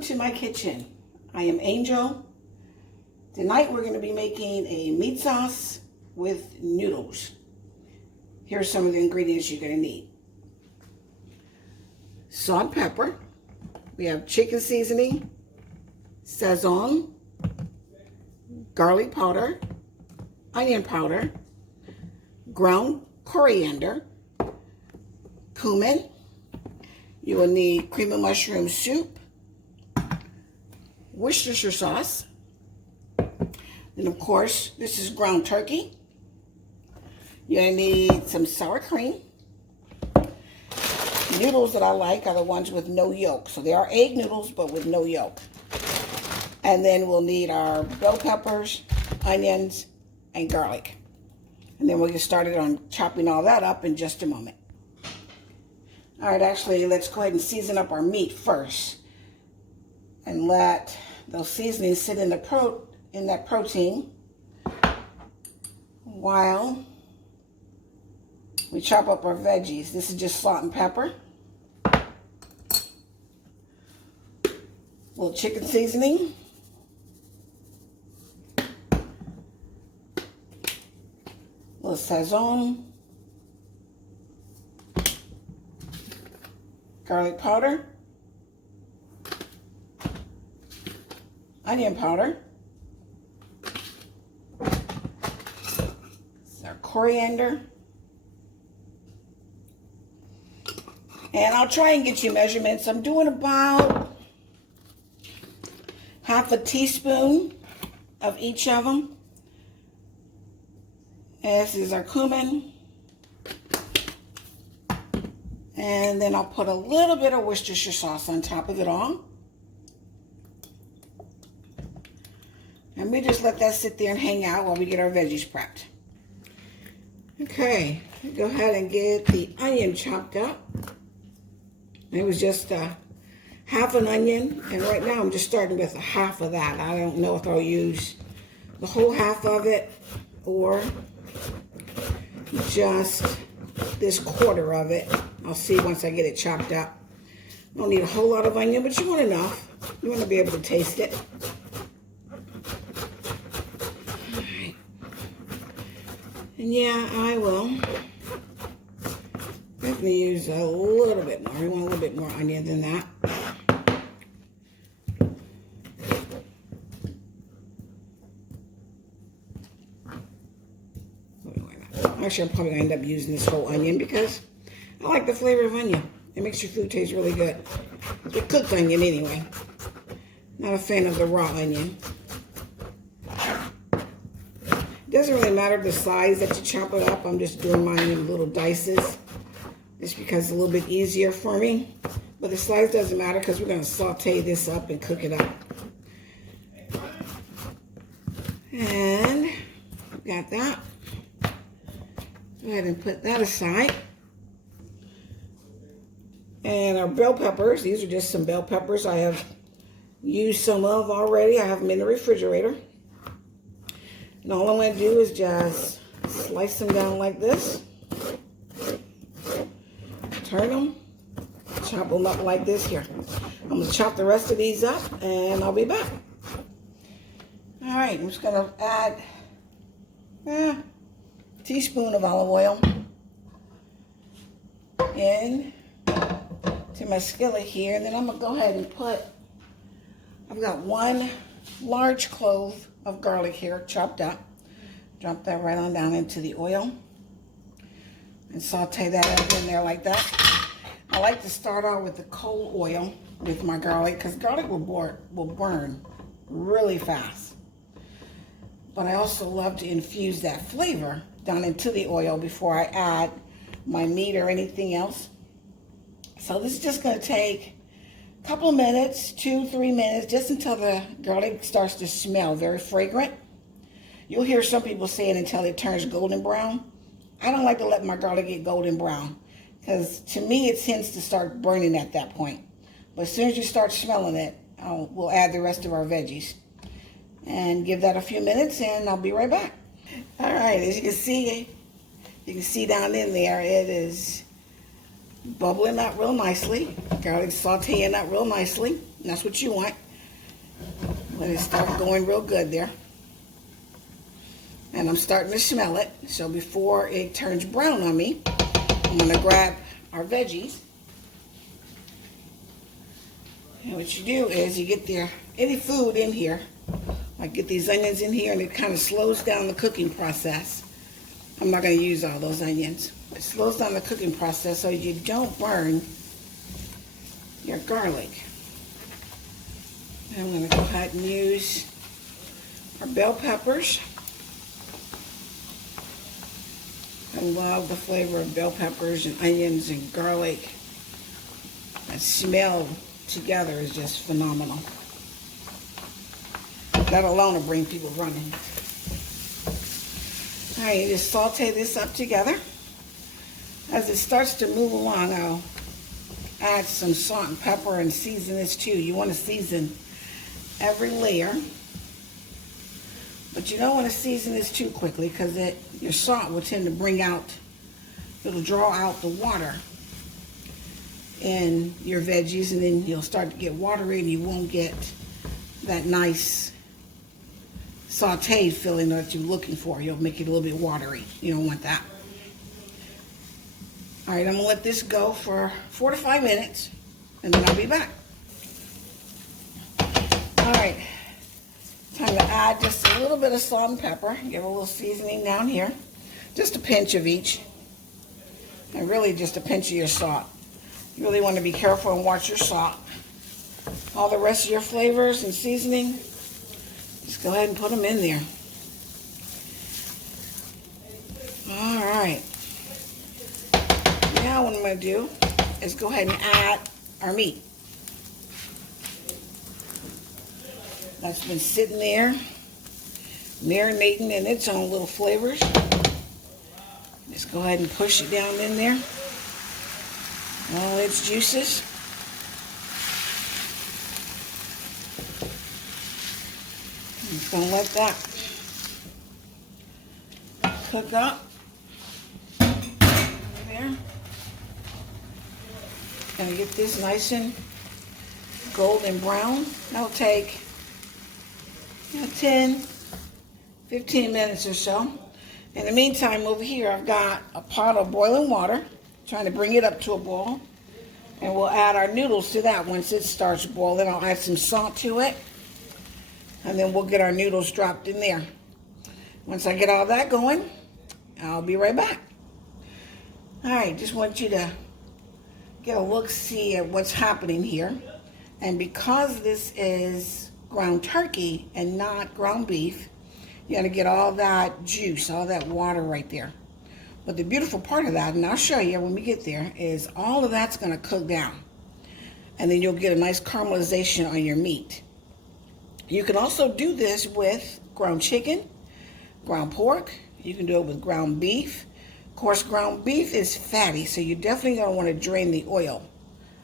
To my kitchen. I am Angel. Tonight we're going to be making a meat sauce with noodles. Here's some of the ingredients you're going to need. Salt and pepper. We have chicken seasoning, sazon, garlic powder, onion powder, ground coriander, cumin. You will need cream of mushroom soup, Worcestershire sauce. Then of course, this is ground turkey. You're gonna need some sour cream. Noodles that I like are the ones with no yolk. So they are egg noodles, but with no yolk. And then we'll need our bell peppers, onions, and garlic. And then we'll get started on chopping all that up in just a moment. All right, actually, let's go ahead and season up our meat first. And let those seasonings sit in that protein while we chop up our veggies. This is just salt and pepper. A little chicken seasoning. A little sazon. Garlic powder. Onion powder. This is our coriander. And I'll try and get you measurements. I'm doing about half a teaspoon of each of them. And this is our cumin. And then I'll put a little bit of Worcestershire sauce on top of it all. And we just let that sit there and hang out while we get our veggies prepped. Okay, go ahead and get the onion chopped up. It was just half an onion, and right now I'm just starting with a half of that. I don't know if I'll use the whole half of it or just this quarter of it. I'll see once I get it chopped up. Don't need a whole lot of onion, but you want enough. You want to be able to taste it. Alright. And yeah, I will definitely use a little bit more. You want a little bit more onion than that. Actually, I'm probably going to end up using this whole onion because I like the flavor of onion. It makes your food taste really good. The cooked onion anyway. Not a fan of the raw onion. It doesn't really matter the size that you chop it up. I'm just doing mine in little dices. Just because it's a little bit easier for me. But the size doesn't matter because we're going to saute this up and cook it up. And got that. Go ahead and put that aside. And our bell peppers, these are just some bell peppers I have used some of already. I have them in the refrigerator. And all I'm going to do is just slice them down like this. Turn them. Chop them up like this here. I'm going to chop the rest of these up and I'll be back. All right, I'm just going to add a teaspoon of olive oil in to my skillet here, and then I'm gonna go ahead and I've got one large clove of garlic here chopped up. Drop that right on down into the oil and saute that up in there like that. I like to start out with the cold oil with my garlic because garlic will burn really fast. But I also love to infuse that flavor down into the oil before I add my meat or anything else. So this is just going to take a couple of minutes, 2-3 minutes, just until the garlic starts to smell very fragrant. You'll hear some people say it until it turns golden brown. I don't like to let my garlic get golden brown because to me it tends to start burning at that point. But as soon as you start smelling it, we'll add the rest of our veggies. And give that a few minutes and I'll be right back. All right, as you can see down in there, it is bubbling up real nicely. Garlic sauteing up real nicely. And that's what you want. Let it start going real good there. And I'm starting to smell it. So before it turns brown on me, I'm going to grab our veggies. And what you do is you get any food in here. Like get these onions in here, and it kind of slows down the cooking process. I'm not going to use all those onions. It slows down the cooking process so you don't burn your garlic. And I'm going to go ahead and use our bell peppers. I love the flavor of bell peppers and onions and garlic. That smell together is just phenomenal. That alone will bring people running. All right, you just saute this up together. As it starts to move along, I'll add some salt and pepper and season this too. You want to season every layer, but you don't want to season this too quickly because your salt will tend to it'll draw out the water in your veggies, and then you'll start to get watery and you won't get that nice sauteed feeling that you're looking for. You'll make it a little bit watery. You don't want that. All right, I'm gonna let this go for 4 to 5 minutes, and then I'll be back. All right, time to add just a little bit of salt and pepper. Give a little seasoning down here, just a pinch of each, and really just a pinch of your salt. You really want to be careful and watch your salt. All the rest of your flavors and seasoning, just go ahead and put them in there. All right. Now what I'm going to do is go ahead and add our meat. That's been sitting there, marinating in its own little flavors. Just go ahead and push it down in there. All its juices. I'm just going to let that cook up. There. Gonna get this nice and golden brown. That'll take 10, 15 minutes or so. In the meantime, over here, I've got a pot of boiling water, trying to bring it up to a boil. And we'll add our noodles to that once it starts boiling. I'll add some salt to it. And then we'll get our noodles dropped in there. Once I get all that going, I'll be right back. All right, just want you to get a look-see at what's happening here. And because this is ground turkey and not ground beef, you got to get all that juice, all that water right there. But the beautiful part of that, and I'll show you when we get there, is all of that's going to cook down. And then you'll get a nice caramelization on your meat. You can also do this with ground chicken, ground pork. You can do it with ground beef. Of course, ground beef is fatty, so you're definitely going to want to drain the oil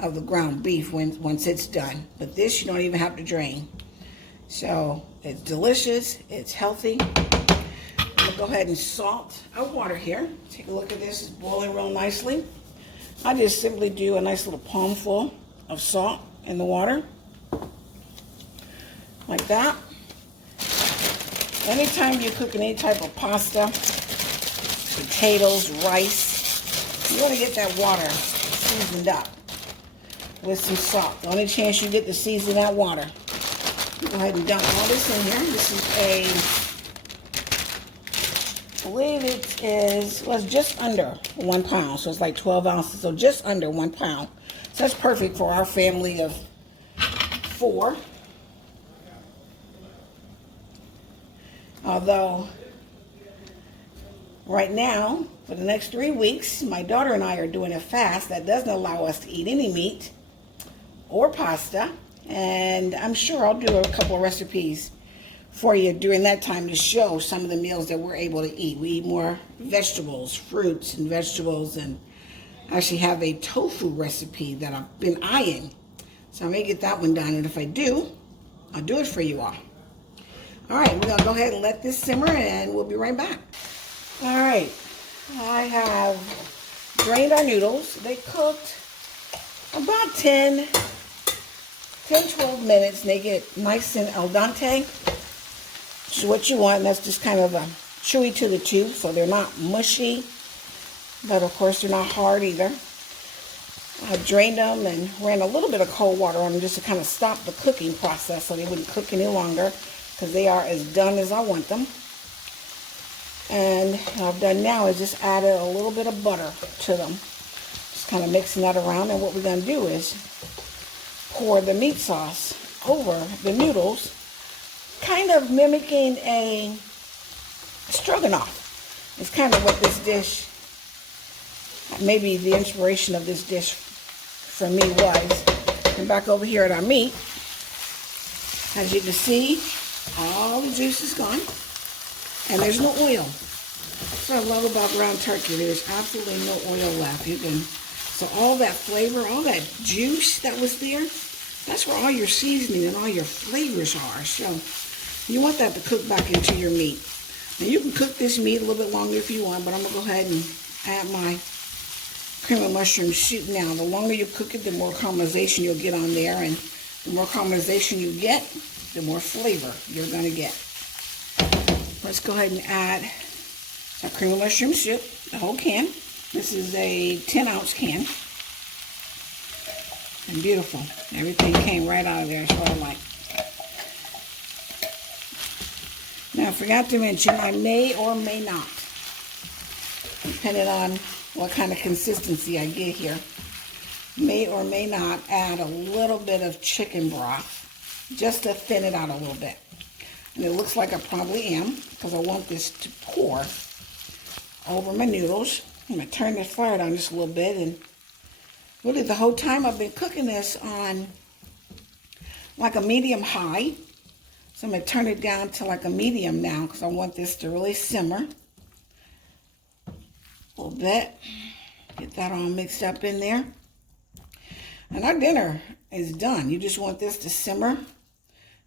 of the ground beef once it's done. But this you don't even have to drain. So it's delicious, it's healthy. I'm going to go ahead and salt our water here. Take a look at this, it's boiling real nicely. I just simply do a nice little palmful of salt in the water. Like that. Anytime you're cooking any type of pasta, potatoes, rice, you want to get that water seasoned up with some salt. The only chance you get to season that water. Go ahead and dump all this in here. This is I believe it is, well, it's just under 1 pound. So it's like 12 ounces, so just under 1 pound. So that's perfect for our family of 4. Although, right now, for the next 3 weeks, my daughter and I are doing a fast that doesn't allow us to eat any meat or pasta. And I'm sure I'll do a couple of recipes for you during that time to show some of the meals that we're able to eat. We eat more vegetables, fruits and vegetables, and I actually have a tofu recipe that I've been eyeing. So I may get that one done, and if I do, I'll do it for you all. All right, we're gonna go ahead and let this simmer, and we'll be right back. All right, I have drained our noodles. They cooked about 12 minutes, and they get nice and al dente, which is what you want. And that's just kind of a chewy to the tooth, so they're not mushy, but of course they're not hard either. I drained them and ran a little bit of cold water on them just to kind of stop the cooking process so they wouldn't cook any longer, because they are as done as I want them. And what I've done now is just added a little bit of butter to them. Just kind of mixing that around. And what we're going to do is pour the meat sauce over the noodles, kind of mimicking a stroganoff. It's kind of what this dish, maybe the inspiration of this dish for me was. And back over here at our meat, as you can see, all the juice is gone, and there's no oil. That's what I love about ground turkey. There's absolutely no oil left. So all that flavor, all that juice that was there, that's where all your seasoning and all your flavors are. So you want that to cook back into your meat. Now you can cook this meat a little bit longer if you want, but I'm going to go ahead and add my cream of mushroom soup now. The longer you cook it, the more caramelization you'll get on there, and the more caramelization you get, the more flavor you're going to get. Let's go ahead and add our cream of mushroom soup, the whole can. This is a 10-ounce can. And beautiful. Everything came right out of there. That's what I like. Now, I forgot to mention, I may or may not, depending on what kind of consistency I get here, may or may not add a little bit of chicken broth just to thin it out a little bit. And it looks like I probably am, because I want this to pour over my noodles. I'm going to turn this fire down just a little bit, and really the whole time I've been cooking this on like a medium high. So I'm going to turn it down to like a medium now, because I want this to really simmer a little bit. Get that all mixed up in there. And our dinner is done. You just want this to simmer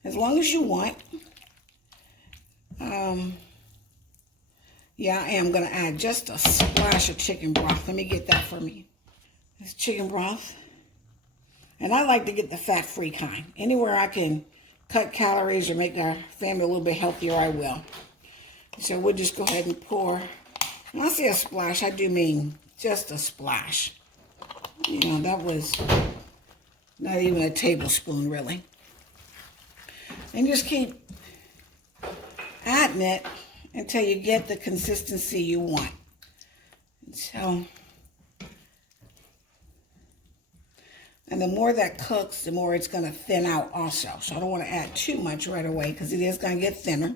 as long as you want. Yeah, I am going to add just a splash of chicken broth. Let me get that for me. This chicken broth. And I like to get the fat-free kind. Anywhere I can cut calories or make our family a little bit healthier, I will. So we'll just go ahead and pour. When I say a splash, I do mean just a splash. You know, that was not even a tablespoon, really. And just keep adding it until you get the consistency you want. So, and the more that cooks, the more it's going to thin out also. So I don't want to add too much right away, because it is going to get thinner.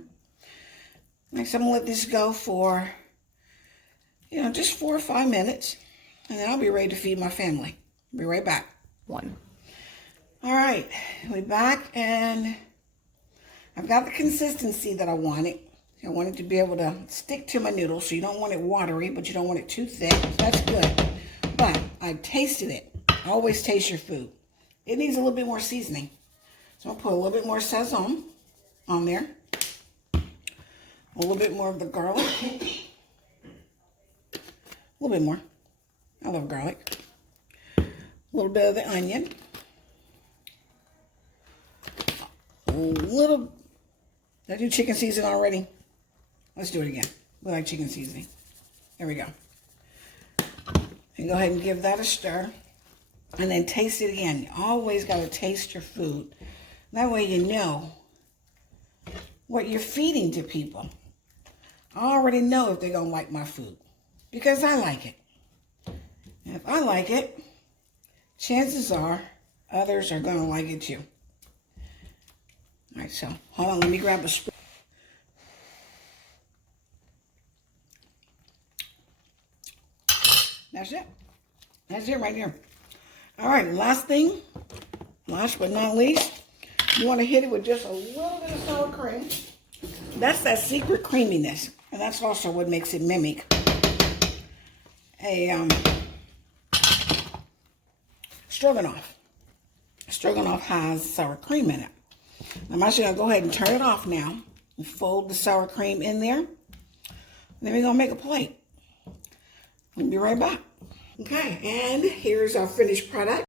Next, I'm going to let this go for, just 4 or 5 minutes. And then I'll be ready to feed my family. Be right back. All right, we're back, and I've got the consistency that I wanted. I want it to be able to stick to my noodles, so you don't want it watery, but you don't want it too thick. That's good. But I tasted it. Always taste your food. It needs a little bit more seasoning. So I'll put a little bit more sazon on there. A little bit more of the garlic. A little bit more. I love garlic. A little bit of the onion. A little. Did I do chicken seasoning already? Let's do it again. We like chicken seasoning. There we go. And go ahead and give that a stir. And then taste it again. You always got to taste your food. That way you know what you're feeding to people. I already know if they're going to like my food, because I like it. And if I like it, chances are others are going to like it too. All right, so hold on. Let me grab a spoon. That's it. That's it right there. All right, last but not least, you want to hit it with just a little bit of sour cream. That's that secret creaminess, and that's also what makes it mimic a stroganoff. Stroganoff has sour cream in it. I'm actually going to go ahead and turn it off now and fold the sour cream in there. And then we're going to make a plate. We'll be right back. Okay, and here's our finished product.